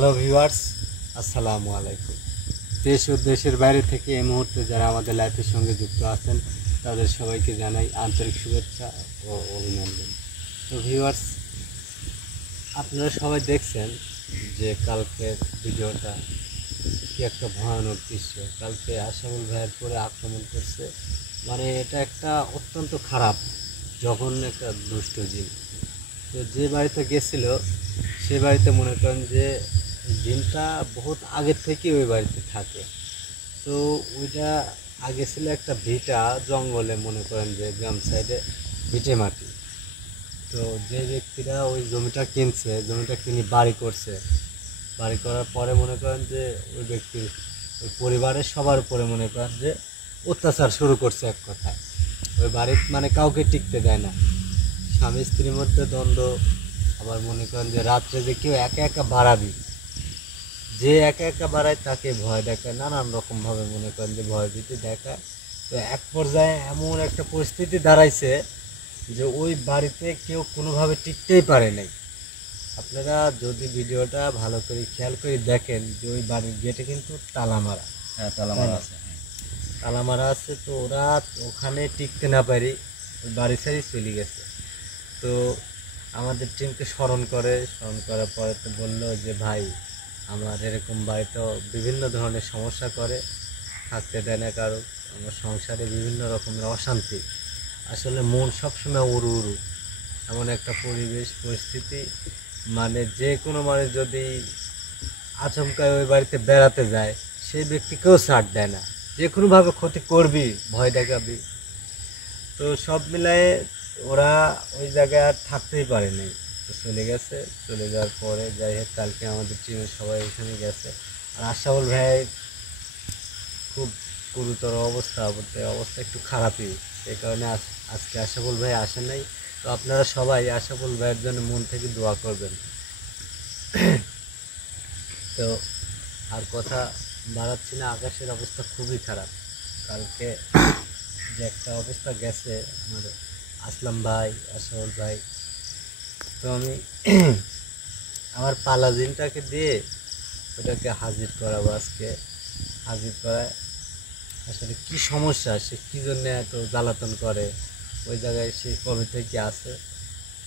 Hello viewers, আসসালামু আলাইকুম। দেশ ও দেশের বাইরে থেকে এই মুহূর্তে যারা আমাদের লাইফের সঙ্গে যুক্ত আছেন তাদের সবাইকে জানাই আন্তরিক শুভেচ্ছা ও অভিনন্দন। তো ভিউয়ার্স, আপনারা সবাই দেখছেন যে কালকের ভিডিওটা কি একটা ভয়ানক দৃশ্য। কালকে আশাফুল ভাইয়ের পরে আক্রমণ করছে, মানে এটা একটা অত্যন্ত খারাপ জঘন্য একটা দুষ্ট জীব। তো যে বাড়িতে গেছিল সে বাড়িতে মনে করেন যে দিনটা বহুত আগের থেকে ওই বাড়িতে থাকে। তো ওইটা আগে ছিল একটা ভিটা জঙ্গলে, মনে করেন যে গ্রাম সাইডে ভিটে মাটি। তো যে ব্যক্তিরা ওই জমিটা কিনছে, জমিটা কিনে বাড়ি করছে, বাড়ি করার পরে মনে করেন যে ওই ব্যক্তির ওই পরিবারের সবার উপরে মনে করেন যে অত্যাচার শুরু করছে। এক কথায় ওই বাড়ির মানে কাউকে টিকতে দেয় না, স্বামী স্ত্রীর মধ্যে দ্বন্দ্ব। আবার মনে করেন যে রাত্রে যে কেউ একা একা বাড়াবি, যে একা একা বাড়ায় তাকে ভয় দেখায়, নানান রকমভাবে মনে করেন যে ভয় ভীতি দেখায়। তো এক পর্যায়ে এমন একটা পরিস্থিতি দাঁড়াইছে যে ওই বাড়িতে কেউ কোনোভাবে টিকতেই পারে নাই। আপনারা যদি ভিডিওটা ভালো করে খেয়াল করে দেখেন যে ওই বাড়ির গেটে কিন্তু তালা মারা। হ্যাঁ, তালা মারা আছে। তালা মারা আছে। তো ওরা ওখানে টিকতে না পারি ওই বাড়ি সারি চলে গেছে। তো আমাদের টিমকে স্মরণ করার পরে তো বললো যে ভাই, আমার এরকম বাড়িতে বিভিন্ন ধরনের সমস্যা করে, থাকতে দেয় না কারো, আমার সংসারে বিভিন্ন রকমের অশান্তি, আসলে মন সবসময় উড়ু উড়ু, এমন একটা পরিস্থিতি। মানে যে কোনো মানুষ যদি আচমকায় ওই বাড়িতে বেড়াতে যায় সেই ব্যক্তিকেও ছাড় দেয় না, যে কোনোভাবে ক্ষতি করবি, ভয় দেখাবি। তো সব মিলায়ে ওরা ওই জায়গায় আর থাকতেই পারেনি, তো চলে গেছে। চলে যাওয়ার পরে যাই হোক কালকে আমাদের টিমের সবাই ওখানে গেছে। আর আশাফুল ভাই খুব গুরুতর অবস্থা, বলতে অবস্থা একটু খারাপই, সেই কারণে আজকে আশাফুল ভাই আসে নাই। তো আপনারা সবাই আশাফুল ভাইয়ের জন্য মন থেকে দোয়া করবেন। তো আর কথা বাড়াচ্ছি না, আকাশের অবস্থা খুবই খারাপ। কালকে যে একটা অবস্থা গেছে আমার আসলাম ভাই, আশরাফুল ভাই, তো আমি আমার পালাজিনটাকে দিয়ে ওটাকে হাজির করাবো আজকে। হাজির করায় আসলে কি সমস্যা, সে কী জন্য এত জ্বালাতন করে, ওই জায়গায় সে কবে থেকে আছে,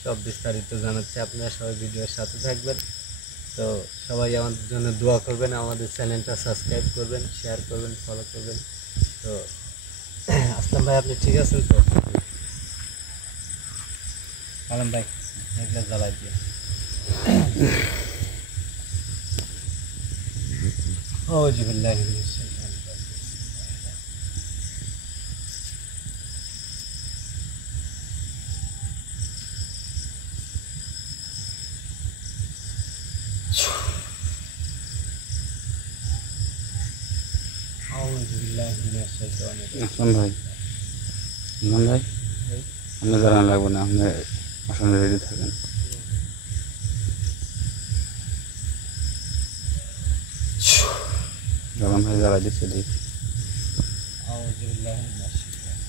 সব বিস্তারিত জানাচ্ছে। আপনারা সবাই ভিডিওর সাথে থাকবেন। তো সবাই আমাদের জন্য দোয়া করবেন, আমাদের চ্যানেলটা সাবস্ক্রাইব করবেন, শেয়ার করবেন, ফলো করবেন। তো আসলাম ভাই, আপনি ঠিক আছেন তো? আলম ভাই এগুলো জ্বালাই দিয়ে আউযুবিল্লাহি মিনাশ শাইতানির রাজিম। আউযুবিল্লাহি মিনাশ শাইতানির রাজিম। আসলাম ভাই, ইমন ভাই, আপনি জানা লাগবে না, আপনি আসলে রেডি থাকেন। জালাম ভাই জ্বালা দিচ্ছে দেখি। আউযুবিল্লাহি মিনাশ শাইতানির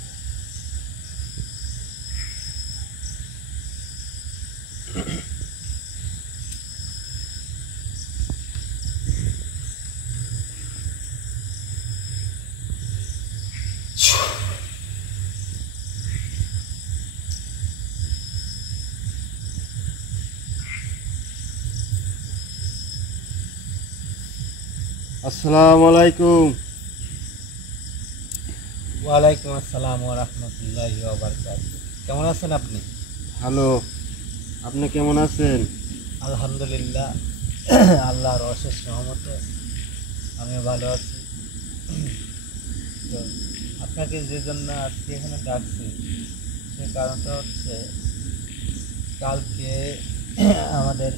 আসসালামু আলাইকুম। ওয়ালাইকুম আসসালাম ওয়া রাহমাতুল্লাহি ওয়া বারাকাতুহু। কেমন আছেন আপনি? হ্যালো, আপনি কেমন আছেন? আলহামদুলিল্লাহ, আল্লাহর অশেষ রহমতে আমিও ভালো আছি। তো আপনাকে যে জন্য আজকে এখানে ডাকছি সে কারণটা হচ্ছে কালকে আমাদের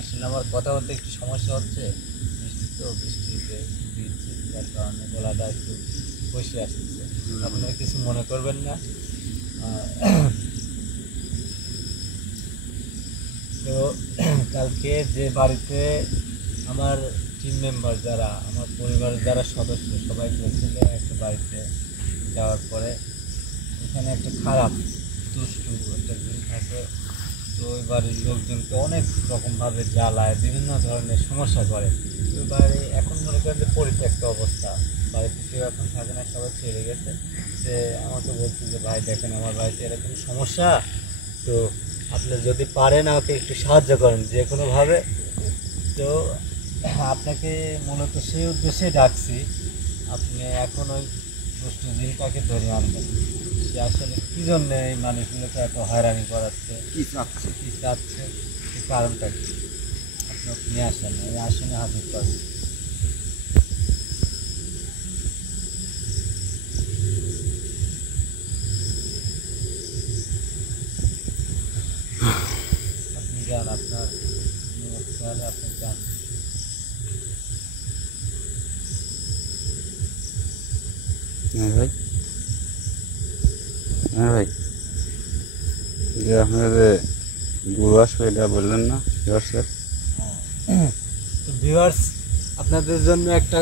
আসলে আমার কথা বলতে একটু সমস্যা হচ্ছে, বৃষ্টিতে ভিজছি, যার কারণে গলাটা একটু বসে আসতেছে। আপনারা কিছু মনে করবেন না। তো কালকে যে বাড়িতে আমার টিম মেম্বার যারা, আমার পরিবারের যারা সদস্য সবাই গেছিল একটা বাড়িতে, যাওয়ার পরে এখানে একটা খারাপ দুষ্টু একটা জিনিস আছে, তো ওই বাড়ির লোকজনকে অনেক রকমভাবে জ্বালায়, বিভিন্ন ধরনের সমস্যা করে। তো ওই বাড়ি এখন মনে করেন যে পরিত্যক্ত অবস্থা, বাড়িতে কেউ এখন থাকে না, সবাই চলে গেছে। সে আমাকে বলছে যে ভাই দেখেন আমার বাড়িতে এরকম সমস্যা, তো আপনি যদি পারেন আমাকে একটু সাহায্য করেন যে কোনোভাবে। তো আপনাকে মূলত সেই উদ্দেশ্যে ডাকছি, আপনি এখন ওই দুষ্ট জিনটাকে ধরে আনবেন যে আসলে কী জন্য এই মানুষগুলোকে এত হয়রানি করাচ্ছে, কি চাচ্ছে? কী চাচ্ছে, সেই কারণটা কি। আপনি ওকে নিয়ে আসেন, ওই আসনে হাজির করেন। আপনি যান, আপনার তাহলে আপনি যান। হ্যাঁ ভাই, হ্যাঁ ভাই, যে আপনার যে গুরু আসবে এটা বললেন না স্যার? তো ভিউয়ার্স, আপনাদের জন্য একটা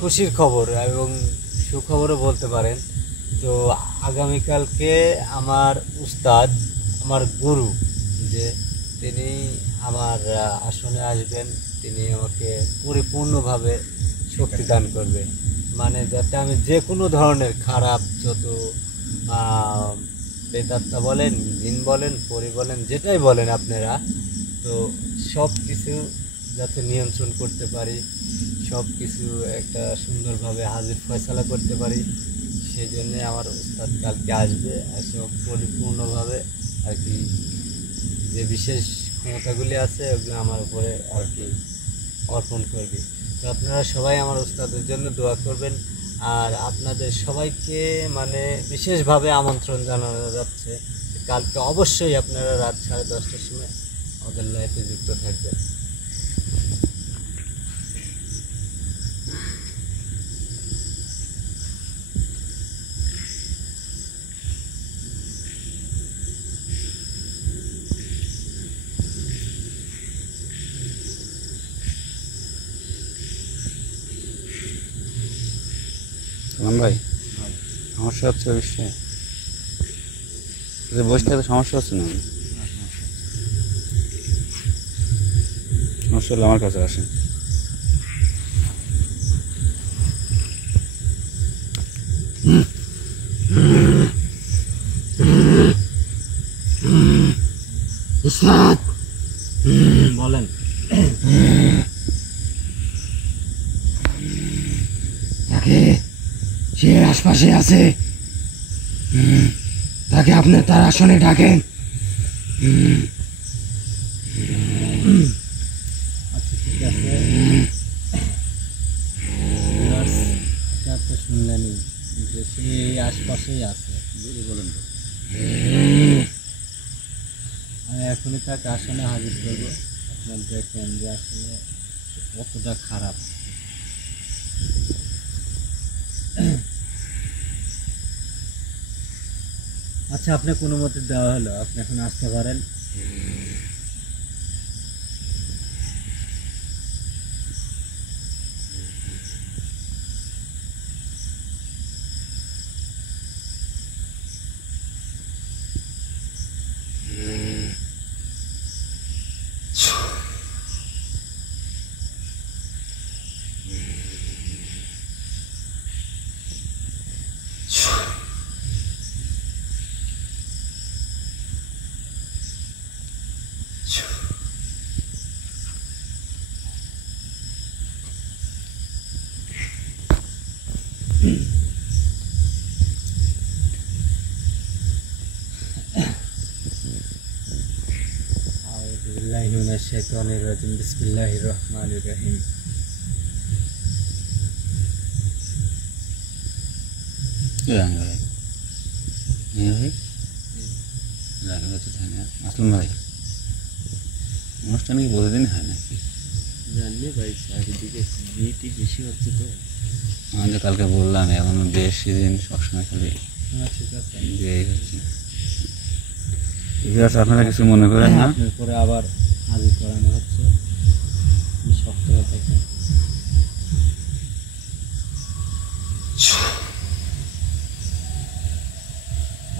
খুশির খবর এবং সুখবরও বলতে পারেন। তো আগামীকালকে আমার উস্তাদ, আমার গুরু, যে তিনি আমার আসনে আসবেন, তিনি আমাকে পরিপূর্ণভাবে শক্তি দান করবে, মানে যাতে আমি যে কোনো ধরনের খারাপ যত প্রেতাত্মা বলেন, জিন বলেন, পরি বলেন, যেটাই বলেন আপনারা, তো সব কিছু যাতে নিয়ন্ত্রণ করতে পারি, সব কিছু একটা সুন্দরভাবে হাজির ফয়সালা করতে পারি, সেই জন্যে আমার উস্তাদ কালকে আসবে, এসে পরিপূর্ণভাবে আর কি যে বিশেষ ক্ষমতাগুলি আছে ওগুলো আমার উপরে আর কি অর্পণ করবে। তো আপনারা সবাই আমার উস্তাদের জন্য দোয়া করবেন। আর আপনাদের সবাইকে মানে বিশেষভাবে আমন্ত্রণ জানানো যাচ্ছে, কালকে অবশ্যই আপনারা রাত 10:30টার সময় আমাদের লাইফে যুক্ত থাকবেন। সালাম ভাই, সমস্যা হচ্ছে বিষয়ে বসে থাকতে সমস্যা হচ্ছে না? সমস্যা হলে আমার কাছে আসেন। উস্তাদ বলেন। তাকে সে আশপাশে আছে, তাকে আপনি তার আসনে ডাকেন। আচ্ছা ঠিক আছে, আপনার তো শুনলেনই যে সে আশপাশেই আছে, বলেন। আমি এখনই তাকে আসনে হাজির করবো, আপনার দেখেন যে আসলে কতটা খারাপ। আচ্ছা আপনার কোনো মতে দেওয়া হলো, আপনি এখন আসতে পারেন। আউযু বিল্লাহি মিনাশ শাইতানির রাজিম, বিসমিল্লাহির রহমানির রহিম। ভাই, ভাই রান্না তো থাকে না। আসলাম ভাই, অনুষ্ঠান কি প্রতিদিন হয় নাকি? জানি ভাই, চারিদিকে বিটি বেশি হচ্ছে তো। আমি তো কালকে বললাম এখন বেশ দিন সবসময় খালি ঠিক আছে, বিয়েই হচ্ছে। ঠিক আছে, আপনারা কিছু মনে করেন না। আপনার পরে আবার হাজির করানো হচ্ছে, শক্ত হয়ে থাকে।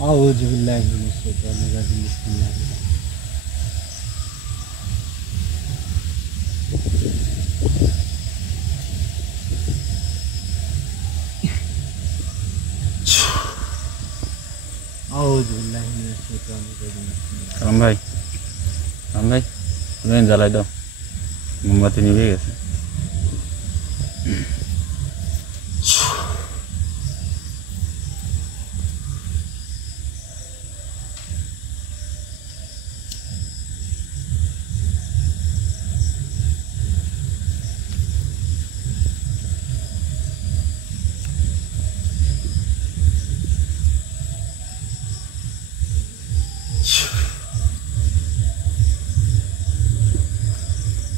আউযু বিল্লাহি মিনাশ শাইতানির রাজিম, বিসমিল্লাহির রহমানির রহিম। সালাম ভাই, সালাম ভাই, তুমি জ্বালাই দাও, মোমবাতি নিভে গেছে।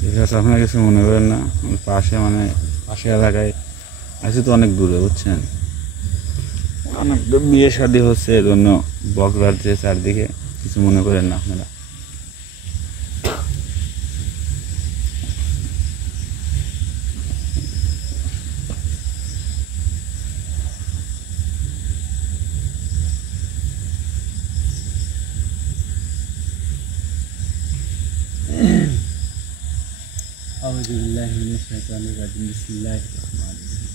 ঠিক আছে, আপনার কিছু মনে করেন না, পাশে মানে পাশে এলাকায় আছে তো, অনেক দূরে বুঝছেন, অনেক বিয়ে শাদী হচ্ছে, এই জন্য বক্স বাজছে চারদিকে, কিছু মনে করেন না আপনারা। আউযু বিল্লাহি মিনাশ শাইতানির রাজিম। বিসমিল্লাহির রহমানির রহিম।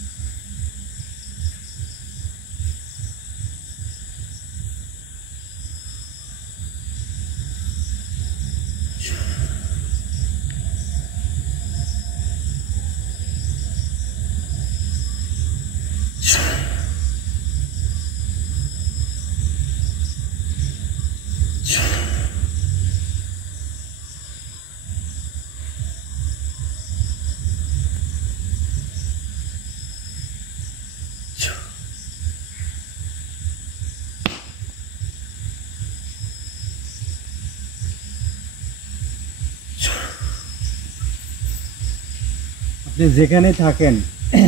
আপনি যেখানে থাকেন,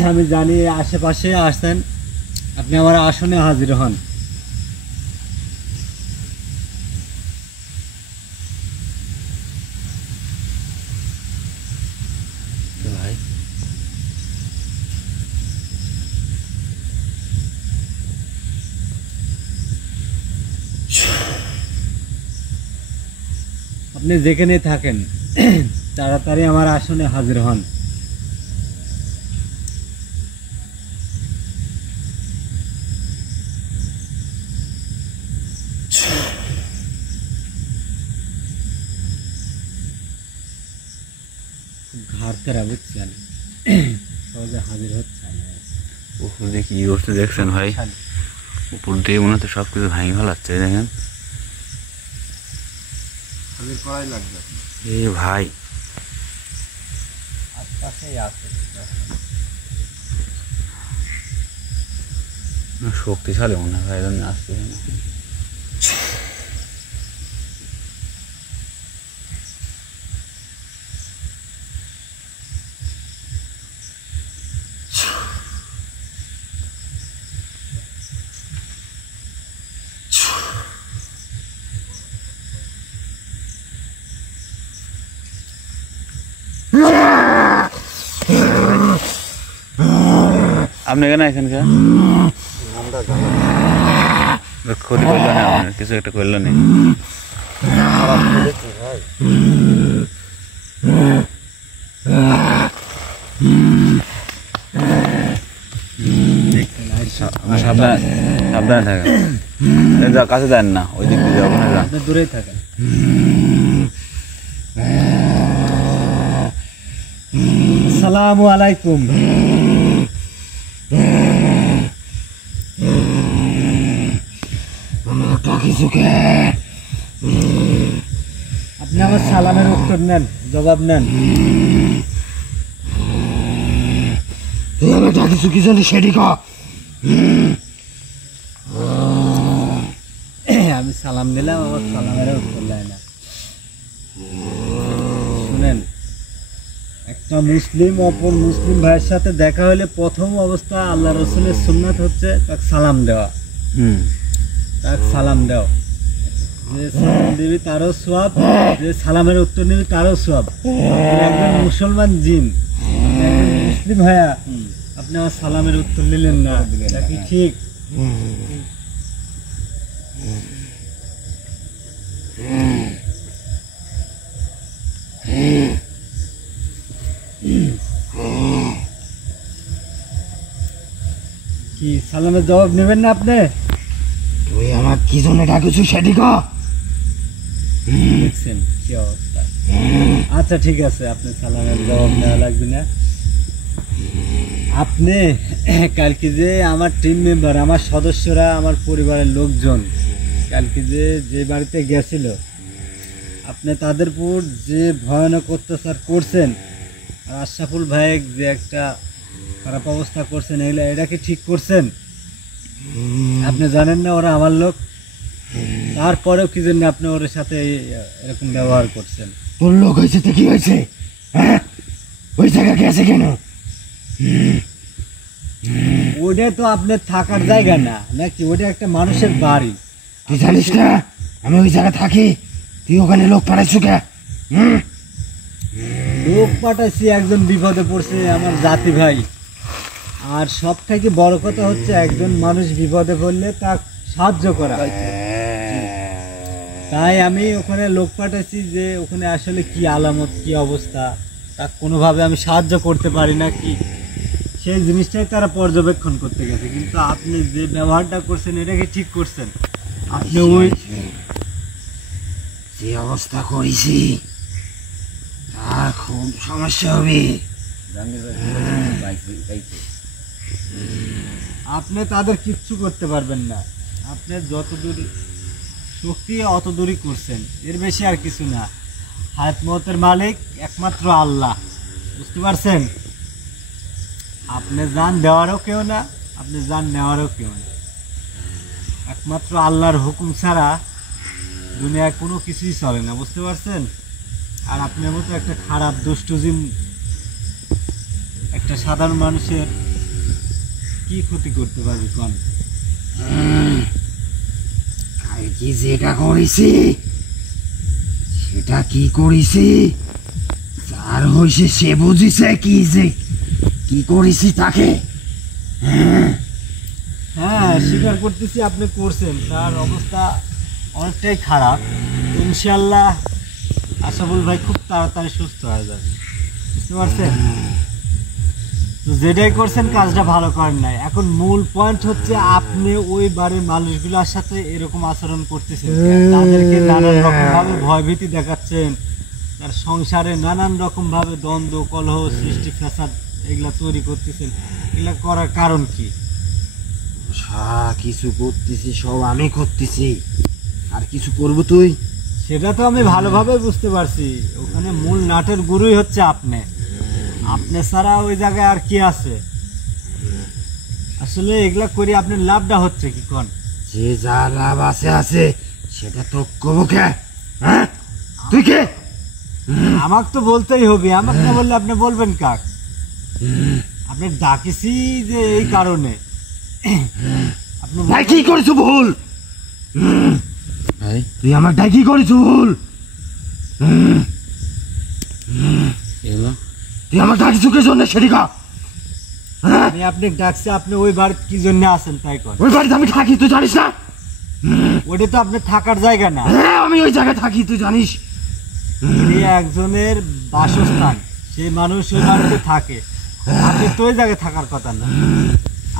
আমি জানি আশেপাশে আসেন, আপনি আমার আসনে হাজির হন। ভাই আপনি যেখানে থাকেন তাড়াতাড়ি আমার আসনে হাজির হন। ঘাড় তেরা বুঝছেন, সহজে হাজির হচ্ছে না। উপর দিয়ে কি করতে দেখছেন ভাই? উপর দিয়ে মনে হচ্ছে সব কিছু ভাঙি ফেলাচ্ছে, দেখেন। এ ভাই আশপাশেই আছে। শক্তিশালী মনে হয়, এই জন্য আসতে না। আপনি কেন এখানে ক্ষতি করলো না, আপনার কিছু একটা করলো না? সাবধানে সাবধানে থাকেন, কাছে দেন না, ওই দিক দিয়ে যাবো না, আপনি দূরেই থাকেন। আসসালামু আলাইকুম। আপনি আমার সালামের উত্তর নেন, জবাব নেন। তুই আমার ডাকিস কি জানি সেটি কর। আমি সালাম দিলাম, আমার সালামের উত্তর দেয় না। শুনেন, একটা মুসলিম অপর মুসলিম ভাইয়ের সাথে দেখা হলে প্রথম অবস্থা আল্লাহ রসুলের সুন্নাত হচ্ছে তাকে সালাম দেওয়া। তাকে সালাম দাও, যে সালাম দিবি তারও সোয়াব, যে সালামের উত্তর নিবি তারও সোয়াব। একজন মুসলমান জিন, একজন মুসলিম ভাইয়া, আপনি আমার সালামের উত্তর নিলেন না, এটা কি ঠিক? কি সালামের জবাব নেবেন না আপনি? তুই আমার কি জন্য ডাকিস সেটি কর। দেখছেন কি অবস্থা। আচ্ছা ঠিক আছে, আপনি সালামের জবাব নেওয়া লাগবে না। আপনি কালকে যে আমার টিম মেম্বার, আমার সদস্যরা, আমার পরিবারের লোকজন কালকে যে বাড়িতে গেছিল, আপনি তাদের উপর যে ভয়ানক অত্যাচার করছেন আর আশরাফুল ভাই যে একটা খারাপ অবস্থা করছেন, এটা কি ঠিক করছেন? আপনি জানেন না ওরা আমার লোক, তারপরেও কি জন্য আপনি ওর সাথে এরকম ব্যবহার করছেন? তোর লোক হয়েছে তো কি হয়েছে? হ্যাঁ, ওই জায়গা গেছে কেন? ওটা তো আপনার থাকার জায়গা না নাকি, ওটা একটা মানুষের বাড়ি। তুই জানিস না আমি ওই জায়গায় থাকি? তুই ওখানে লোক পাঠাইছু কে? লোক পাঠাইছি, একজন বিপদে পড়ছে আমার জাতি ভাই। আর সব থেকে বড় কথা হচ্ছে একজন মানুষ বিপদে পড়লে তা সাহায্য করা। তাই আমি ওখানে লোক পাঠাইছি যে ওখানে আসলে কি আলামত, কি অবস্থা, তা কোনোভাবে আমি সাহায্য করতে পারি না কি, সেই জিনিসটাই তারা পর্যবেক্ষণ করতে গেছে। কিন্তু আপনি যে ব্যবহারটা করছেন এটা কি ঠিক করছেন? আপনি ওই যে অবস্থা করেছি তার খুব সমস্যা হবে। আপনি তাদের কিচ্ছু করতে পারবেন না। আপনি যত দূর শক্তি অত দূরই করছেন, এর বেশি আর কিছু না। হায়াত মওতের মালিক একমাত্র আল্লাহ, বুঝতে পারছেন? আপনি জান দেওয়ারও কেউ না, আপনি জান নেওয়ারও কেউ না। একমাত্র আল্লাহর হুকুম ছাড়া দুনিয়ায় কোনো কিছুই চলে না, বুঝতে পারছেন? আর আপনার মতো একটা খারাপ দুষ্টু জিন একটা সাধারণ মানুষের কি ক্ষতি করতে পারবে কোন? কি যেটা করেছি সেটা কি করেছি যার হয়েছে সে বুঝিছে কি যে কি করেছি তাকে। হ্যাঁ, স্বীকার করতেছি আপনি করছেন, তার অবস্থা অনেকটাই খারাপ। ইনশাল্লাহ আশরাফুল ভাই খুব তাড়াতাড়ি সুস্থ হয়ে যাবে, বুঝতে পারছেন? তো যেটাই করছেন কাজটা ভালো করেন নাই। এখন মূল পয়েন্ট হচ্ছে আপনি ওই বাড়ির মানুষগুলোর সাথে এরকম আচরণ করতেছেন, তাদেরকে নানান রকম ভাবে ভয়ভীতি দেখাচ্ছেন, তার সংসারে নানান রকম ভাবে দ্বন্দ্ব, কলহ, সৃষ্টি, ফ্যাসাদ এগুলা তৈরি করতেছেন। এগুলা করার কারণ কি? কিছু করতেছি সব আমি করতেছি, আর কিছু করবো তুই? সেটা তো আমি ভালোভাবে বুঝতে পারছি। ওখানে মূল নাটের গুরুই হচ্ছে আপনি। আপনি ছাড়া ওই জায়গায় আর কি আছে? আসলে এগুলা করে আপনার লাভটা হচ্ছে কি কোন? যে যা লাভ আছে আছে সেটা তো কবো কে? হ্যাঁ, তুই কে? আমাকে তো বলতেই হবে, আমাকে না বললে আপনি বলবেন কাক? আপনি ডাকিছি যে এই কারণে। আপনি ভাই কি করেছো ভুল? ভাই তুই আমার ডাই কি করেছো ভুল? এগুলো তুই আমার ডাকিছো কে জন্য সেটি কা? হ্যাঁ, আমি আপনি ডাকছি, আপনি ওই বাড়িতে কি জন্য আছেন তাই কর। ওই বাড়িতে আমি থাকি তুই জানিস না? ওটা তো আপনার থাকার জায়গা না, হ্যাঁ, আমি ওই জায়গায় থাকি তুই জানিস। উনি একজনের বাসস্থান, সেই মানুষ ওই বাড়িতে থাকে। আপনি তো ওই জায়গায় থাকার কথা না,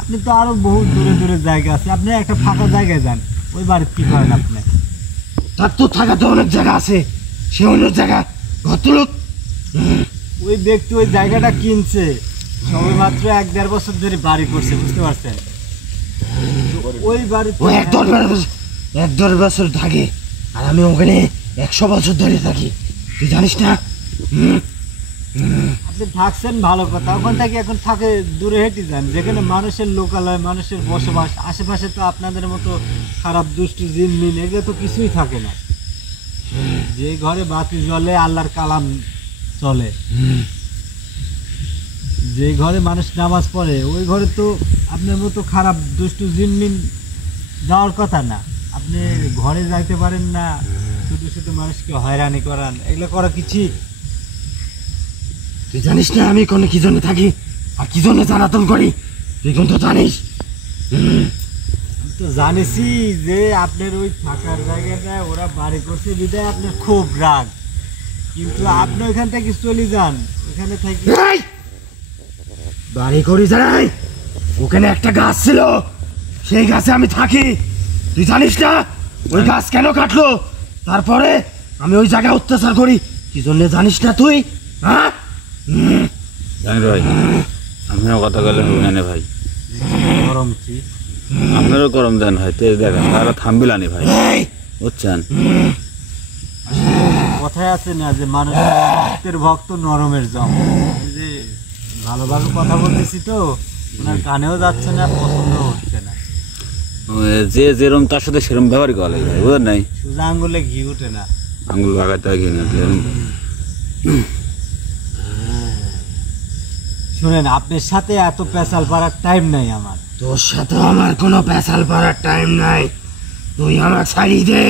আপনি তো আরো বহু দূরে দূরে জায়গা আছে, আপনি একটা ফাঁকা জায়গায় যান। ওই বাড়িতে কি করেন আপনি? তার তো থাকা তো অনেক জায়গা আছে, সে অন্য জায়গা ভদ্রলোক। ওই ব্যক্তি ওই জায়গাটা কিনছে সবে মাত্র 1-1.5 বছর ধরে বাড়ি করছে, বুঝতে পারছেন? ওই বাড়িতে ও এক দেড় বছর থাকে, আর আমি ওখানে 100 বছর ধরে থাকি, তুই জানিস না? আপনি থাকছেন ভালো কথা, ওখান থেকে এখন থাকে দূরে হেঁটে যান, যেখানে মানুষের লোকালয়, মানুষের বসবাস। আশেপাশে তো আপনাদের মতো খারাপ দুষ্টু জিন মিন এগুলো তো কিছুই থাকে না। যে ঘরে বাতি জ্বলে, আল্লাহর কালাম চলে, যে ঘরে মানুষ নামাজ পড়ে, ওই ঘরে তো আপনার মতো খারাপ দুষ্টু জিন মিন যাওয়ার কথা না। আপনি ঘরে যাইতে পারেন না, শুধু শুধু মানুষকে হয়রানি করান, এগুলো করা কি ঠিক? তুই জানিস না আমি কোনো কি জন্য থাকি আর কি জন্য জ্বালাতন করি? তুই কিন্তু জানিস। আমি তো জানিসই যে আপনার ওই থাকার জায়গাটায় ওরা বাড়ি করছে বিদায় আপনার খুব রাগ, কিন্তু আপনি ওইখান থেকে চলে যান। ওইখানে থেকে এই, বাড়ি করি জানাই, ওখানে একটা গাছ ছিল, সেই গাছে আমি থাকি, তুই জানিস না ওই গাছ কেন কাটলো? তারপরে আমি ওই জায়গায় অত্যাচার করি কি জন্য জানিস না তুই? হ্যাঁ জামির ভাই আমিও কথা বলে হবে না ভাই, গরম কি আপনারও গরম দেন ভাই, তেজ দেখেন তারা থামবিলানি ভাই, এই, বুঝছেন? কথায় আছে না যে মানুষের ভক্ত নরমের জম। এই যে ভালোভাবে কথা বলতেছি তো ওনার কানেও যাচ্ছে না, পছন্দ হচ্ছে না। যে যেরম তার সাথে সেরম ব্যবহারই করা লাগে ভাই, বুঝলেন নাই? সোজা আঙ্গুলে ঘি ওঠে না। আঙুল লাগাতে হয় কিনা শুনেন, আপনার সাথে এত পেশাল পাড়ার টাইম নাই আমার। তোর সাথে আমার কোনো পেশাল পাড়ার টাইম নাই, তুই আমার ছাড়িয়ে দে,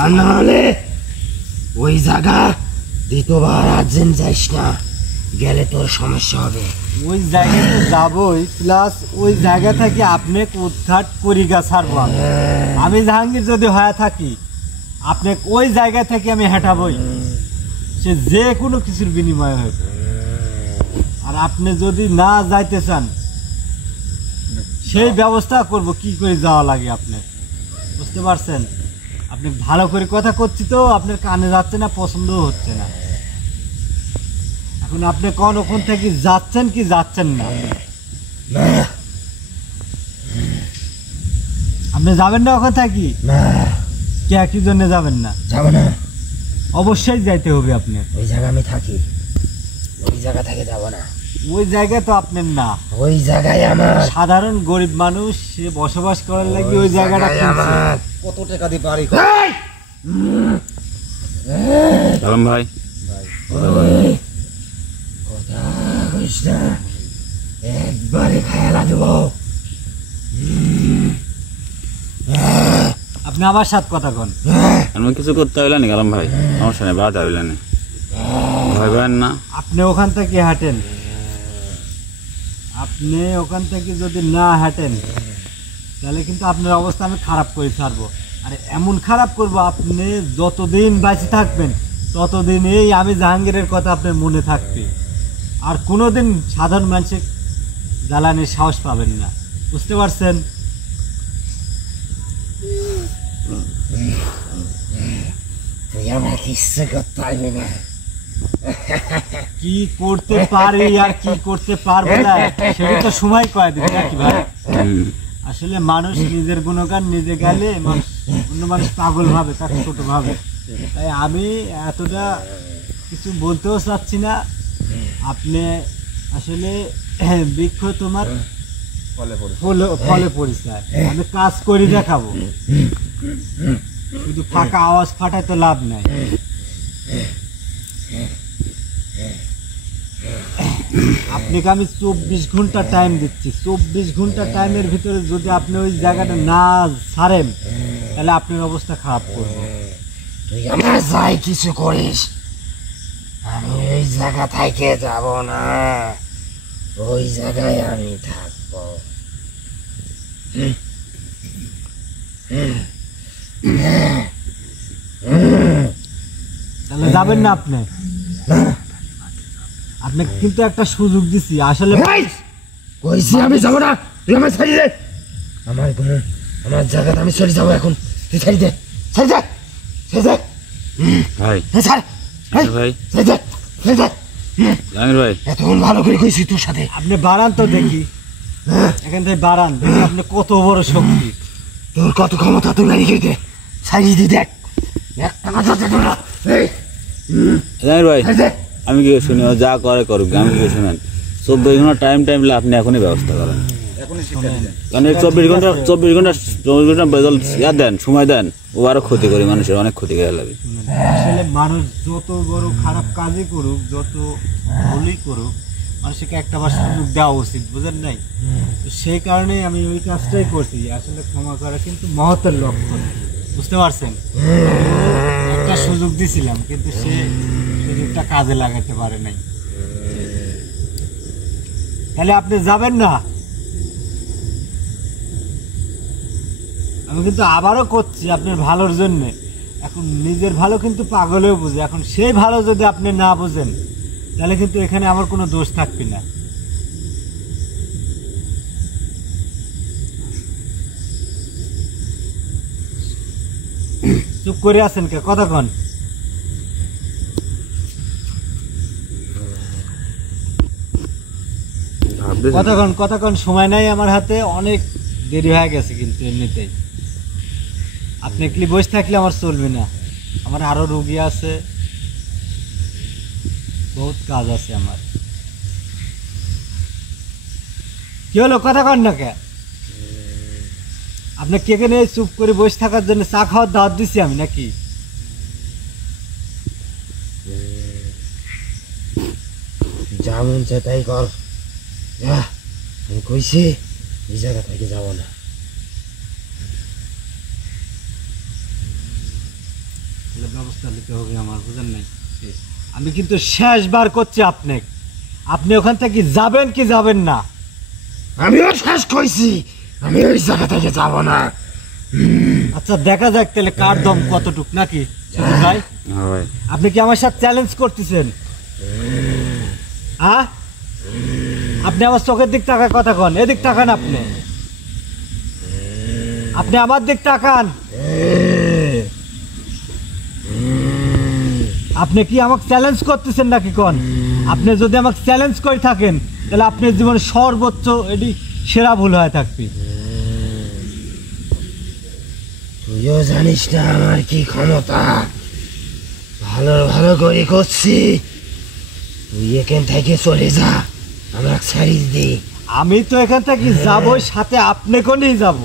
আর না হলে ওই জায়গা দ্বিতীয়বার আর্জেন্ট যাইস না, গেলে তোর সমস্যা হবে। ওই জায়গায় তো যাবই, প্লাস ওই জায়গা থেকে আপনি উদ্ঘাট করিগা ছাড়বো আমি। আমি জাহাঙ্গীর যদি হয়ে থাকি আপনি ওই জায়গা থেকে আমি হেঁটাবই, সে যে কোনো কিছুর বিনিময় হবে। আর আপনি যদি না যাইতে চান সেই ব্যবস্থা করব কি করে যাওয়া লাগে আপনি, বুঝতে পারছেন? আপনি ভালো করে কথা করছি তো আপনার কানে যাচ্ছে না, পছন্দও হচ্ছে না। এখন আপনি কোন ওখান থেকে যাচ্ছেন কি যাচ্ছেন না? আপনি যাবেন না ওখান থেকে? না কে কি জন্য যাবেন না? যাবো না, অবশ্যই যাইতে হবে আপনার। ওই জায়গা আমি থাকি, ওই জায়গা থেকে যাবো না, ওই জায়গা তো আপনার না, ওই জায়গায় আমার, সাধারণ গরিব মানুষ সে বসবাস করার লাগি ওই জায়গাটা জায়গায় কিনছে। আমার। কত টাকা দিয়ে বাড়ি এই! সালাম ভাই, ওই, কথা কইস না, একবারে খেলা দেবো। আপনি আমার সাথে কথা কন। আমি কিছু করতে হইলে নি কালাম ভাই, সমস্যা নেই, বাড়াতে হইলে নি, ভয় পাবেন না। আপনি ওখান থেকে হাঁটেন, আপনি ওখান থেকে যদি না হাঁটেন তাহলে কিন্তু আপনার অবস্থা আমি খারাপ করে ছাড়বো। আরে এমন খারাপ করব, আপনি যতদিন বেঁচে থাকবেন ততদিন এই আমি জাহাঙ্গীরের কথা আপনার মনে থাকবে, আর কোনোদিন সাধারণ মানুষের জ্বালানির সাহস পাবেন না, বুঝতে পারছেন? তুই আমার কিচ্ছু করতে পারবি না। কি করতে পারি আর কি করতে পারবো না সেটা তো সময় কয়ে দিবে নাকি ভাই? আসলে মানুষ নিজের গুণগান নিজে গেলে অন্য মানুষ পাগল ভাবে, তাকে ছোট ভাবে। তাই আমি এতটা কিছু বলতেও চাচ্ছি না। আপনি আসলে বৃক্ষ তোমার ফলে পরিচয়, আমি কাজ করি দেখাবো, শুধু ফাঁকা আওয়াজ ফাটায় তো লাভ নাই। আপনাকে আমি 24 ঘন্টা টাইম দিচ্ছি, 24 ঘন্টা টাইমের ভিতরে যদি আপনি ওই জায়গাটা না ছাড়েন তাহলে আপনার অবস্থা খারাপ করবে। তুই আমার যাই কিছু করিস, আমি ওই জায়গা থেকে যাব না, ওই জায়গায় আমি থাকবো। তাহলে যাবেন না আপনি? আপনাকে কিন্তু একটা সুযোগ দিচ্ছি আসলে। এই! কইছি আমি যাব না, তুই আমার ছাড়ি দে, আমার ঘরে আমার জায়গাতে আমি চলে যাবো এখন, তুই ছাড়ি দে, ছাড়ি দে, ছাড়ি দে, ভাই ছাড়, এই, ভাই ছাড়ি দে, ছাড়ি দে। জামির ভাই, এতক্ষণ ভালো করে কইছি তোর সাথে, আপনি বাড়ান তো দেখি, এখান থেকে বাড়ান দেখি আপনি কত বড় শক্তি। তোর কত ক্ষমতা, তুই গাড়ি খেতে ছাড়িয়ে দি দেখ, একটা কথা তো না, এই, জামির ভাই ছাড়ি দে। আমি কি শুনি, ও যা করে করুক, আমি কি শুনেন 24 ঘন্টা টাইম আপনি এখনই ব্যবস্থা করেন, কারণ এই 24 ঘন্টা বেদল ইয়া দেন, সময় দেন, ও আরো ক্ষতি করি, মানুষের অনেক ক্ষতি করে লাগে। আসলে মানুষ যত বড় খারাপ কাজই করুক, যত ভুলই করুক, মানুষকে একটা বার সুযোগ দেওয়া উচিত, বুঝেন নাই? তো সেই কারণে আমি ওই কাজটাই করছি। আসলে ক্ষমা করা কিন্তু মহতের লক্ষণ, বুঝতে পারছেন? একটা সুযোগ দিছিলাম কিন্তু সে সুযোগটা কাজে লাগাতে পারে নাই। তাহলে আপনি যাবেন না? আমি কিন্তু আবারও করছি আপনার ভালোর জন্য। এখন নিজের ভালো কিন্তু পাগলেও বুঝে, এখন সেই ভালো যদি আপনি না বুঝেন তাহলে কিন্তু এখানে আমার কোনো দোষ থাকবে না। চুপ করে আছেন কে? কথা কন। ভাবতেছেন? কতক্ষণ সময় নাই আমার হাতে, অনেক দেরি হয়ে গেছে কিন্তু এমনিতেই। আপনি একলি বসে থাকলে আমার চলবে না, আমার আরো রোগী আছে, বহুত কাজ আছে আমার। কি হলো, কথা কন না কে? আপনি কে কে নিয়ে চুপ করে বসে থাকার জন্য চা খাওয়ার দাওয়াত দিছি আমি নাকি? যা মন চায় তাই কর। যা, আমি কইছি এই জায়গা থেকে যাবো না। তাহলে ব্যবস্থা নিতে হবে আমার, বুঝেন নাই? আমি কিন্তু শেষবার করছি আপনি, আপনি ওখান থেকে যাবেন কি যাবেন না? আমিও শেষ কইছি, আমি ওই জায়গা থেকে যাবো না। আচ্ছা দেখা যাক তাহলে কার দম কতটুক, নাকি সবুজ ভাই? হ্যাঁ ভাই। আপনি কি আমার সাথে চ্যালেঞ্জ করতেছেন? হ্যাঁ, আপনি আমার চোখের দিক তাকায় কথা কন, এদিক তাকান, আপনি আপনি আমার দিক তাকান। আপনি কি আমাকে চ্যালেঞ্জ করতেছেন নাকি কন? আপনি যদি আমাকে চ্যালেঞ্জ করে থাকেন তাহলে আপনার জীবনে সর্বোচ্চ এটি সেরা ভুল হয়ে থাকবে। তুইও জানিস না আমার কি ক্ষমতা, ভালো ভালো করে করছি। তুই এখান থেকে চলে যা, আমরা ছাড়ি দে। আমি তো এখান থেকে যাবো, সাথে আপনাকেও নিয়ে যাব।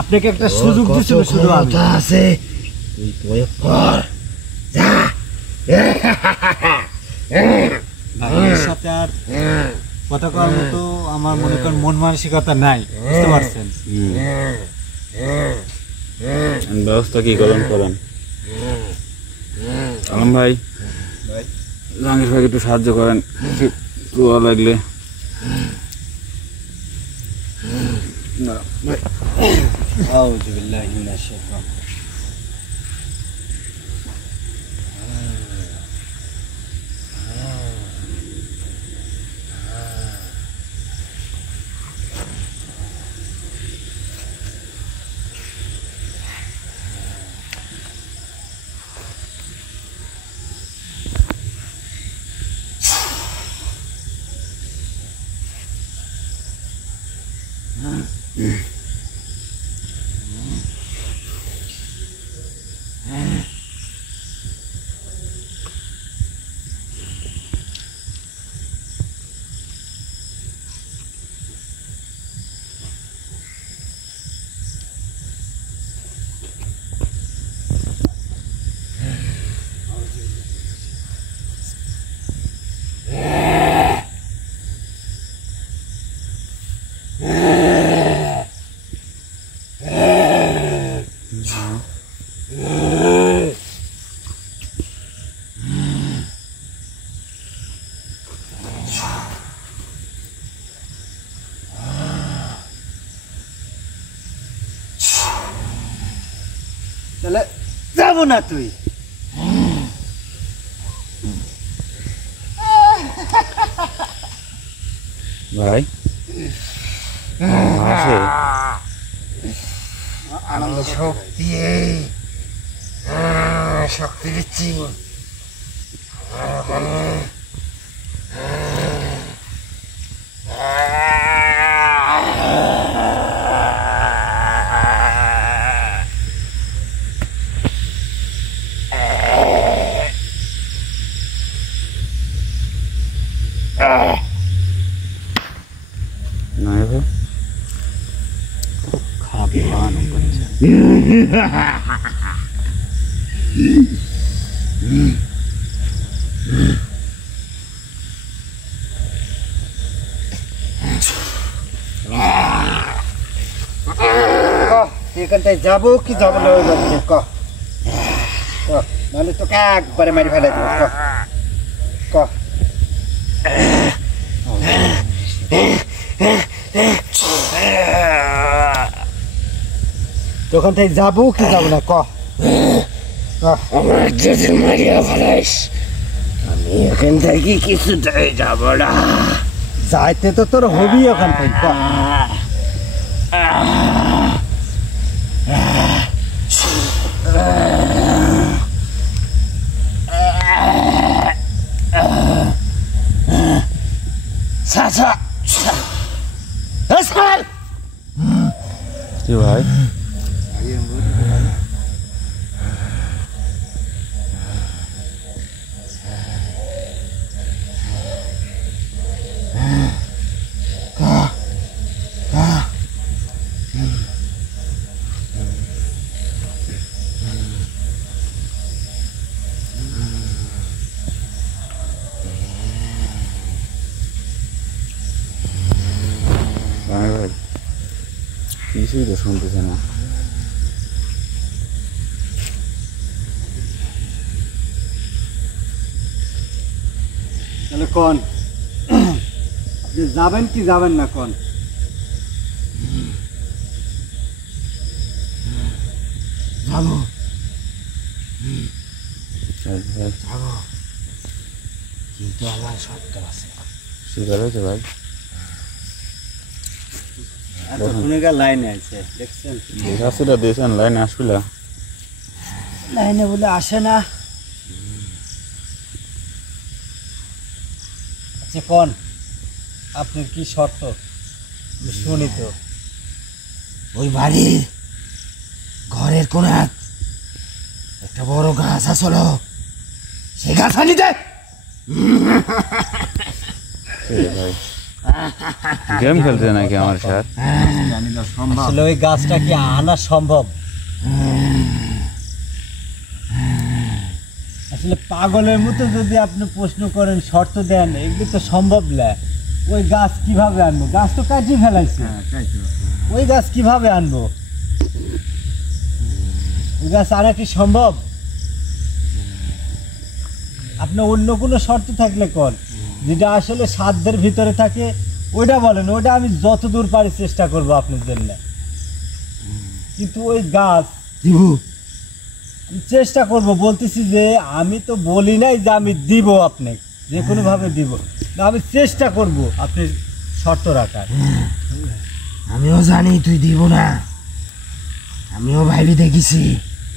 আপনাকে একটা সুযোগ দিছিল শুধু আমি। ক্ষমতা আছে, তুই প্রয়োগ কর, যা। ভাইয়ের সাথে আর কথা করার মতো আমার মনে করেন মন মানসিকতা নাই, বুঝতে পারছেন? ব্যবস্থা কি করেন করেন। আলম ভাই, জাহাঙ্গীর ভাইকে একটু সাহায্য করেন, রোয়া লাগলে। আউযু বিল্লাহি মিনাশ শাইতানির রাজিম। তাহলে যাবো না তুই? ভাই আসে আমি শক্তি, শক্তি দিচ্ছি। না ভাই, খারাপ বাহানো করছে। এখানটায় যাবো কি যাবো না, ওই বাড়িতে ক, নাহলে তোকে একবারে মারি ফেলে দেবো। ক তোখান থেকে যাবো কি যাবো না, ক। আমার যদি মারিয়া ফেলাইস, আমি এখান থেকে কিছুটাই যাবো না। যাইতে তো তোর হবি ওখান থেকে, ক। আচ্ছা স্যার কি ভাই ভাই কিছুই তো শুনতেছে না তাহলে কোন আপনি যাবেন কি যাবেন না কোন? যাবো ভাই যাবো কিন্তু আমার শর্ত আছে। শিকার হয়েছে ভাই এতক্ষণে লাইনে আছে দেখছেন? রাস্তাটা দিয়েছেন লাইনে আসবিলা লাইনে বলে আসে না। আচ্ছা কোন আপনার কি শর্ত আমি শুনি তো। ওই বাড়ির ঘরের কোনাত একটা বড় গাছ আসলো, সেই গাছ আনিতে। ভাই গেম খেলতে নাকি আমার সাথে আসলে ওই গাছটা কি আনা সম্ভব? আসলে পাগলের মতো যদি আপনি প্রশ্ন করেন শর্ত দেন এগুলো তো সম্ভব না। ওই গাছ কিভাবে আনবো? গাছ তো কাটিয়ে ফেলাইছে, ওই গাছ কিভাবে আনবো? ওই গাছ আনা কি সম্ভব? আপনার অন্য কোনো শর্ত থাকলে কোন, যেটা আসলে সাধ্যের ভিতরে থাকে ওইটা বলেন, ওইটা আমি যতদূর পারি চেষ্টা করবো আপনার জন্য। কিন্তু ওই গাছ দিব আমি চেষ্টা করব, বলতেছি যে আমি তো বলি নাই যে আমি দিব আপনাকে, যে কোনোভাবে দিব না, আমি চেষ্টা করব আপনি শর্ত রাখার। আমিও জানি তুই দিব না, আমিও ভাবি দেখেছি।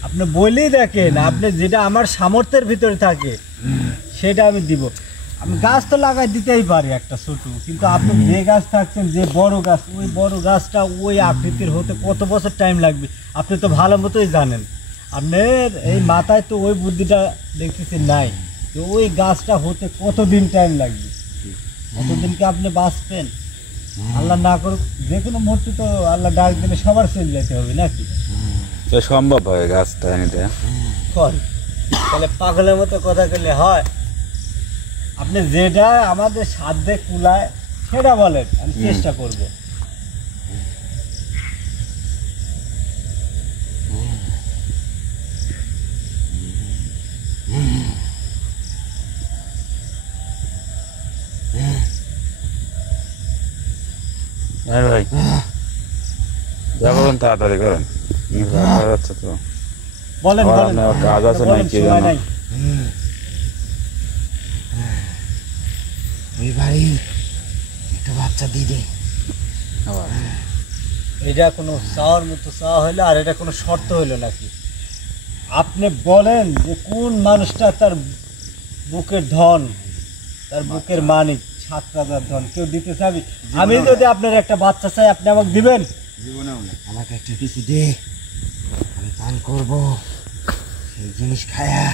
আপনি বলেই দেখেন, আপনি যেটা আমার সামর্থ্যের ভিতরে থাকে সেটা আমি দিব। আমি গাছ তো লাগাই দিতেই পারি একটা ছোট, কিন্তু আপনি যে গাছ থাকছেন, যে বড় গাছ, ওই বড় গাছটা ওই আকৃতির হতে কত বছর টাইম লাগবে আপনি তো ভালো মতোই জানেন। আপনার এই মাথায় তো ওই বুদ্ধিটা দেখতেছি নাই, তো ওই গাছটা হতে কতদিন টাইম লাগবে, কতদিনকে আপনি বাঁচবেন? আল্লাহ না করুক যে কোনো মুহূর্তে তো আল্লাহ ডাক দিলে সবার চলে যেতে হবে নাকি? তো সম্ভব হয় গাছটা নিতে কর তাহলে পাগলের মতো কথা করলে হয়? আপনি যেটা আমাদের সাধ্যে কুলায় সেটা বলেন, আমি চেষ্টা করব। হ্যাঁ ভাই যা করুন তাড়াতাড়ি করেন যাচ্ছে তো বলেন আবার বলেন, আপনার কাজ আছে বলেন, নাকি সময় জানো? নাই। ওই বাড়ির একটা বাচ্চা দিয়ে দে। আবার এটা কোনো চাওয়ার মতো চাওয়া হইলো, আর এটা কোনো শর্ত হইলো নাকি? আপনি বলেন যে কোন মানুষটা তার বুকের ধন, তার বুকের মানিক, 7 রাজার ধন কেউ দিতে চাবি? আমি যদি আপনার একটা বাচ্চা চাই আপনি আমাকে দিবেন? আমাকে একটা কিছু দে, আমি পান করবো, সেই জিনিস খায়া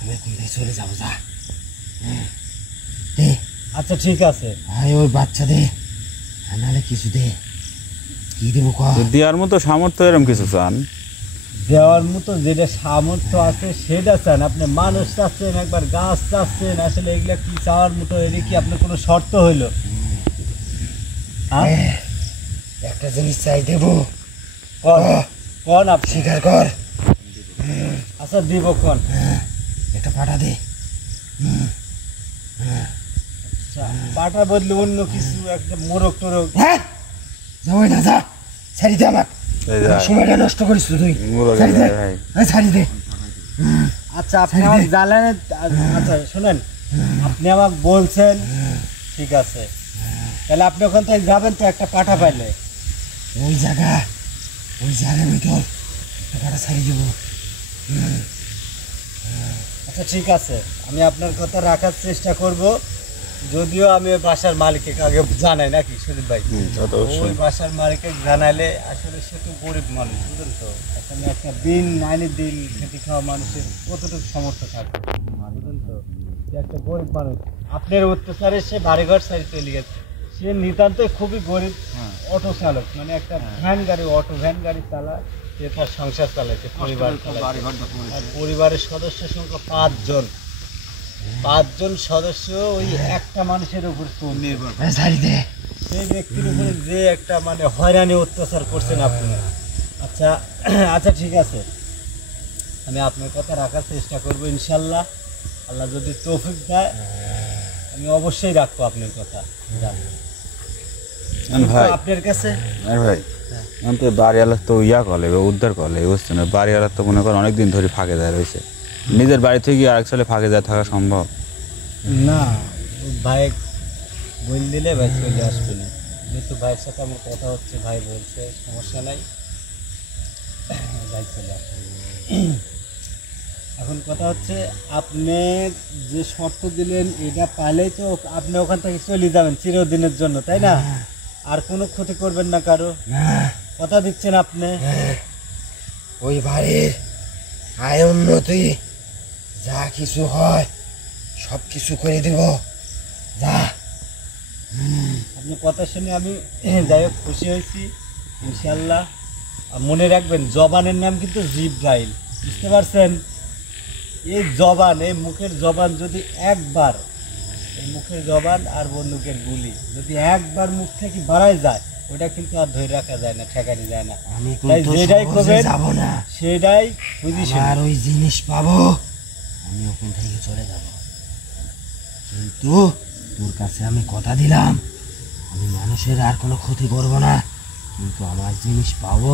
আমি এখন থেকে চলে যাবো। যা দে, আচ্ছা ঠিক আছে, ভাই ওই বাচ্চা দে, আর নাহলে কিছু দে। কি দেবো কর? দেওয়ার মতো সামর্থ্য এরকম কিছু চান? দেওয়ার মতো যেটা সামর্থ্য আছে সেটা চান। আপনি মানুষ চাচ্ছেন, একবার গাছ চাচ্ছেন, আসলে এগুলা কি চাওয়ার মতো? এর কি আপনার কোনো শর্ত হইলো? হ্যাঁ? একটা জিনিস চাই, দেবো। কন কন আপনি, স্বীকার কর। আচ্ছা দিব কন। একটা পাঠা দে। আচ্ছা, পাটা বদলে অন্য কিছু একটা মোরগ টোরগ। হ্যাঁ যাবই না, যা ছাড়ি দে আমাকে। এই যা। সময়টা নষ্ট করিস তো তুই। মোরগ ছাড়ি দে, ভাই। এই ছাড়ি দে। আচ্ছা আপনি আমাকে জ্বালান। আচ্ছা শোনেন, আপনি আমাকে বলছেন ঠিক আছে, তাহলে আপনি ওখান থেকে যাবেন তো একটা পাঠা পাইলে। ওই জায়গার ভিতর একটা পাঠা ছাড়ি দেবো। আচ্ছা ঠিক আছে, আমি আপনার কথা রাখার চেষ্টা করব। যদিও আমি ওই বাসার মালিককে আগে জানাই নাকি সুদীপ ভাই, তা তো ওই অবশ্যই। বাসার মালিককে জানাইলে আসলে সে তো গরিব মানুষ, বুঝলেন তো, আসলে একটা দিন আইনের দিন খেতে খাওয়া মানুষের কতটুকু সামর্থ্য থাকে, বুঝলেন তো, সে একটা গরিব মানুষ, আপনার অত্যাচারে সে বাড়িঘর সাইড চলে গেছে, সে নিতান্তই খুবই গরিব অটো চালক, মানে একটা ভ্যান গাড়ি, অটো ভ্যান গাড়ি চালায়, সে তার সংসার চালাচ্ছে, পরিবার চালাচ্ছে। আর পরিবারের সদস্য সংখ্যা 5 জন, 5 জন সদস্য ওই একটা মানুষের উপর নির্ভর। ছাড়ি দে। সেই ব্যক্তির উপরে যে একটা মানে হয়রানি অত্যাচার করছেন আপনি। আচ্ছা আচ্ছা ঠিক আছে, আমি আপনার কথা রাখার চেষ্টা করবো ইনশাল্লাহ, আল্লাহ যদি তৌফিক দেয় আমি অবশ্যই রাখবো আপনার কথা। যান। ভাই আপনার কাছে ভাই এখন তো বাড়িওয়ালা তো ইয়া করলে উদ্ধার করলে, বুঝছেন, বাড়িওয়ালা তো মনে করেন অনেকদিন ধরে ফাঁকে দেয় রয়েছে, নিজের বাড়ি থেকে আর এক সালে ফাঁকে দেয় থাকা সম্ভব? না, ওই ভাই বল দিলে ভাই চলে আসবে না, যেহেতু ভাইয়ের সাথে আমার কথা হচ্ছে, ভাই বলছে সমস্যা নাই, ভাই চলে আসবে। এখন কথা হচ্ছে আপনি যে শর্ত দিলেন এটা পাইলেই তো আপনি ওখান থেকে চলে যাবেন চিরদিনের জন্য, তাই না? আর কোনো ক্ষতি করবেন না কারো, না, কথা দিচ্ছেন আপনি। ওই বাড়ির আয় উন্নতি যা কিছু হয় সব কিছু করে দেব। যা। আপনি কথা শুনে আমি যাই হোক খুশি হয়েছি ইনশাল্লাহ। আর মনে রাখবেন জবানের নাম কিন্তু জিব্রাইল, বুঝতে পারছেন? এই জবান, এই মুখের জবান যদি একবার, এই মুখের জবান আর বন্দুকের গুলি যদি একবার মুখ থেকে বাড়ায় যায়, ওটা কিন্তু আর ধরে রাখা যায় না, ঠেকানো যায় না। আমি তাই কিন্তু যেটাই সহজে করবেন যাব না। সেটাই বুঝিস। আর ওই জিনিস পাবো, আমি ওখান থেকে চলে যাব, কিন্তু তোর কাছে আমি কথা দিলাম আমি মানুষের আর কোনো ক্ষতি করব না, কিন্তু আমার জিনিস পাবো,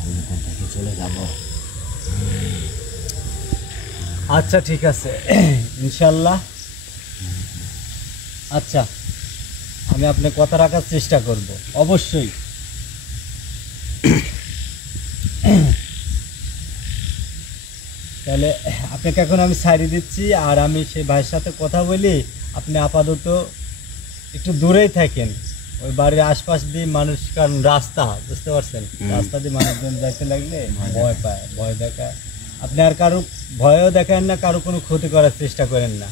আমি ওখান থেকে চলে যাব। আচ্ছা ঠিক আছে ইনশাল্লাহ। আচ্ছা আমি আপনার কথা রাখার চেষ্টা করব অবশ্যই। তাহলে আপনাকে এখন আমি ছাড়িয়ে দিচ্ছি, আর আমি সেই ভাইয়ের সাথে কথা বলি, আপনি আপাতত একটু দূরেই থাকেন, ওই বাড়ির আশপাশ দিয়ে মানুষ, কারণ রাস্তা, বুঝতে পারছেন, রাস্তা দিয়ে মানুষজন যাইতে লাগলে ভয় পায়, ভয় দেখায়, আপনি আর কারো ভয়ও দেখান না, কারো কোনো ক্ষতি করার চেষ্টা করেন না,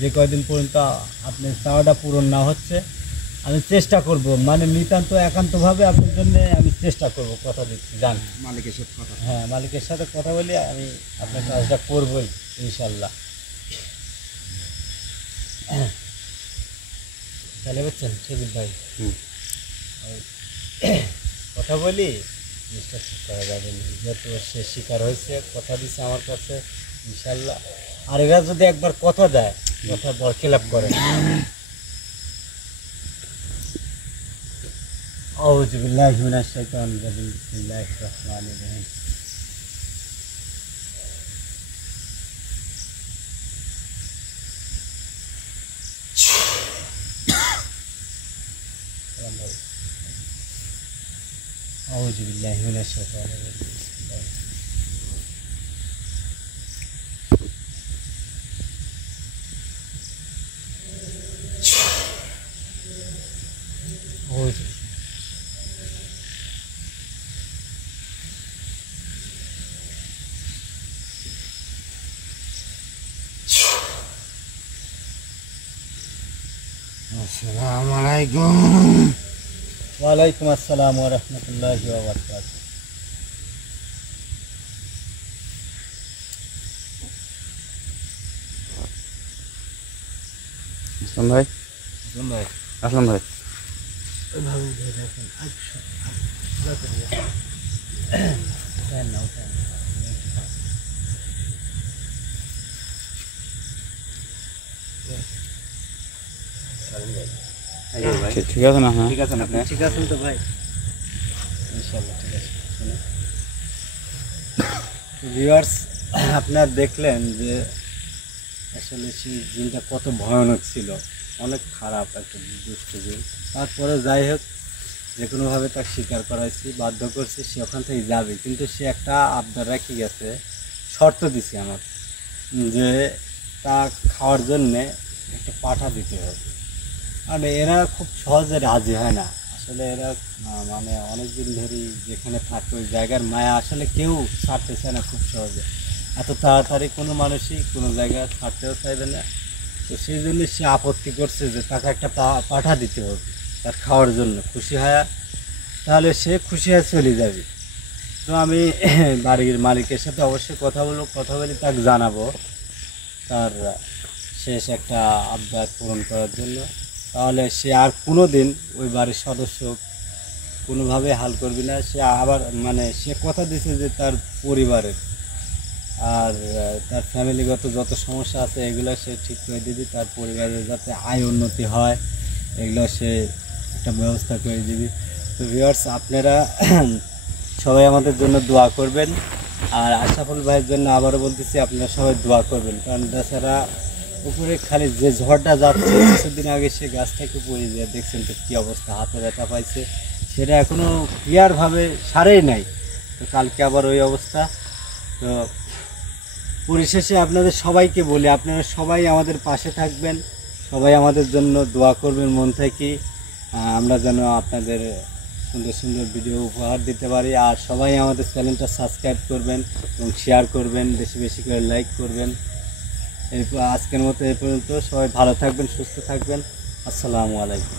যে কয়দিন পর্যন্ত আপনার চাওয়াটা পূরণ না হচ্ছে আমি চেষ্টা করব, মানে নিতান্ত একান্তভাবে আপনার জন্য আমি চেষ্টা করব, কথা দিচ্ছি। যান, মালিকের সাথে কথা। হ্যাঁ মালিকের সাথে কথা বলে আমি আপনার কাজটা করবই ইনশাল্লাহ। তাহলে বুঝছেন সুদীপ ভাই, ওই কথা বলি জিনিসটা ঠিক করা যাবে না, যেহেতু সে শিকার হয়েছে, কথা দিচ্ছে আমার কাছে ইনশাল্লাহ। আর এরা যদি একবার কথা দেয়, কথা বরখেলাপ করে, আউযু বিল্লাহি মিনাশ শাইতানির রাজিম, বিসমিল্লাহির রহমানির রহিম। আউযু বিল্লাহি মিনাশ শাইতানির রাজিম, বিসমিল্লাহির আউযু। আসসালামু আলাইকুম। ওয়ালাইকুম আসসালাম ওয়া রাহমাতুল্লাহি ওয়া বারাকাতুহু। আসলাম ভাই, আসলাম ভাই। ঠিক আছে না? হ্যাঁ ঠিক আছেন আপনি? ঠিক আছেন তো ভাই? ইনশাআল্লাহ ঠিক আছে। শুনুন ভিউয়ার্স, আপনারা দেখলেন যে আসলে সেই জিনটা কত ভয়ানক ছিল, অনেক খারাপ একটা দুষ্ট জিন। তারপরে যাই হোক যে কোনোভাবে তাকে স্বীকার করাইছি, বাধ্য করছি, সে ওখান থেকে যাবে, কিন্তু সে একটা আবদার রেখে গেছে, শর্ত দিছে আমার, যে তা খাওয়ার জন্যে একটা পাঠা দিতে হবে। মানে এরা খুব সহজে রাজি হয় না আসলে এরা মানে অনেক দিন ধরেই যেখানে থাকে ওই জায়গার মায়া আসলে কেউ ছাড়তে চায় না খুব সহজে, এত তাড়াতাড়ি কোনো মানুষই কোনো জায়গা ছাড়তেও চাইবে না। তো সেই জন্য সে আপত্তি করছে যে তাকে একটা পাঠা দিতে হবে তার খাওয়ার জন্য, খুশি হয় তাহলে সে খুশি হয়ে চলে যাবে। তো আমি বাড়ির মালিকের সাথে অবশ্যই কথা বলি তাকে জানাবো তার শেষ একটা আবদার পূরণ করার জন্য, তাহলে সে আর কোনো দিন ওই বাড়ির সদস্য কোনোভাবে হাল করবে না। সে আবার মানে সে কথা দিয়েছে যে তার পরিবারের আর তার ফ্যামিলিগত যত সমস্যা আছে এগুলো সে ঠিক করে দিবি, তার পরিবারের যাতে আয় উন্নতি হয় এগুলো সে একটা ব্যবস্থা করে দিবি। তো ভিউয়ার্স আপনারা সবাই আমাদের জন্য দোয়া করবেন, আর আশরাফুল ভাইয়ের জন্য আবারও বলতেছি আপনারা সবাই দোয়া করবেন, কারণ তাছাড়া উপরে খালি যে ঝড়টা যাচ্ছে কিছুদিন আগে সে গাছ থেকে পড়ে যায় দেখছেন তো কী অবস্থা, হাতে ব্যথা পাইছে, সেটা এখনও ক্লিয়ারভাবে সারেই নাই। তো কালকে আবার ওই অবস্থা। তো পরিশেষে আপনাদের সবাইকে বলি আপনারা সবাই আমাদের পাশে থাকবেন, সবাই আমাদের জন্য দোয়া করবেন মন থেকে, আমরা যেন আপনাদের সুন্দর সুন্দর ভিডিও উপহার দিতে পারি। আর সবাই আমাদের চ্যানেলটা সাবস্ক্রাইব করবেন এবং শেয়ার করবেন, বেশি বেশি করে লাইক করবেন। আজকের মতো এই পর্যন্ত, সবাই ভালো থাকবেন, সুস্থ থাকবেন, আসসালামু আলাইকুম।